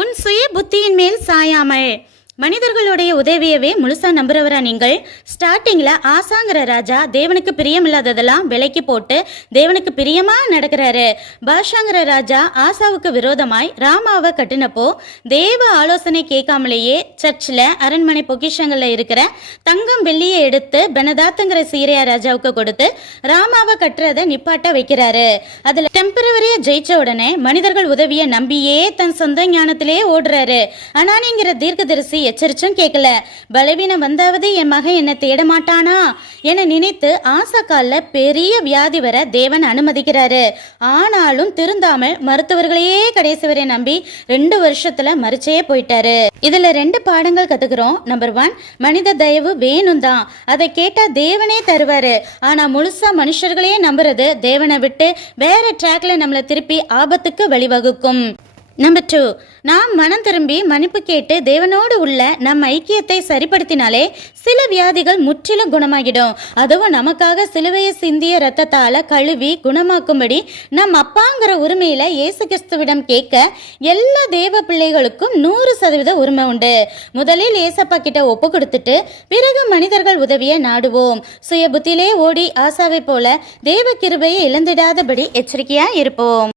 உன் சுய புத்தியின் மேல் சாயாமல் மனிதர்களுடைய உதவியவே முழுசா நம்புறவரா நீங்கள்? ஸ்டார்டிங்ல ஆசாங்கிற ராஜா தேவனுக்கு பிரியமில்லாததெல்லாம் விலைக்கு போட்டு தேவனுக்கு பிரியமா நடக்கிறாரு. பாஷாங்கிற ராஜா ஆசாவுக்கு விரோதமாய் ராமாவை கட்டினப்போ தேவ ஆலோசனை கேட்காமலேயே சர்ச்சில் அரண்மனை பொக்கிஷங்கள்ல இருக்கிற தங்கம் வெள்ளியை எடுத்து பெனதாத்துங்கிற சீரியா ராஜாவுக்கு கொடுத்து ராமாவை கட்டுறதை நிப்பாட்ட வைக்கிறாரு. அதுல டெம்பரவரியா ஜெயிச்ச உடனே மனிதர்கள் உதவியை நம்பியே தன் சொந்த ஞானத்திலே ஓடுறாரு. அனானிங்கிற தீர்க்கதரிசி எச்சரிச்சும் கேட்கல. பலவீனம் வந்தாவது என் மகன் என்னை தேட மாட்டானா என நினைத்து ஆசா கால்ல பெரிய வியாதி வர தேவன் அனுமதிக்கிறாரு. ஆனாலும் திருந்தாமல் மருத்துவர்களையே கடைசி வரை நம்பி 2 வருஷத்துல மறிச்சே போயிட்டாரு. இதுல 2 பாடங்கள் கத்துக்கிறோம். நம்பர் 1, மனித தயவு வேணும் தான், அதை கேட்டா தேவனே தருவாரு. ஆனா முழுசா மனுஷர்களே நம்புறது தேவனை விட்டு வேற ட்ராக்ல நம்மளை திருப்பி ஆபத்துக்கு வழிவகுக்கும். நம்பர் 2, நாம் மனம் திரும்பி மன்னிப்பு கேட்டு தேவனோடு உள்ள நம் ஐக்கியத்தை சரிப்படுத்தினாலே சில வியாதிகள் முற்றிலும் குணமாகிடும். அதுவும் நமக்காக சிலுவையை சிந்திய ரத்தத்தால கழுவி குணமாக்கும்படி நம் அப்பாங்கிற உரிமையில இயேசு கிறிஸ்துவிடம் கேட்க எல்லா தேவ பிள்ளைகளுக்கும் 100% உரிமை உண்டு. முதலில் ஏசப்பா கிட்ட ஒப்பு கொடுத்துட்டு பிறகு மனிதர்கள் உதவியை நாடுவோம். சுய புத்தியிலே ஓடி ஆசாவை போல தேவ கிருபையை இழந்திடாதபடி எச்சரிக்கையா இருப்போம்.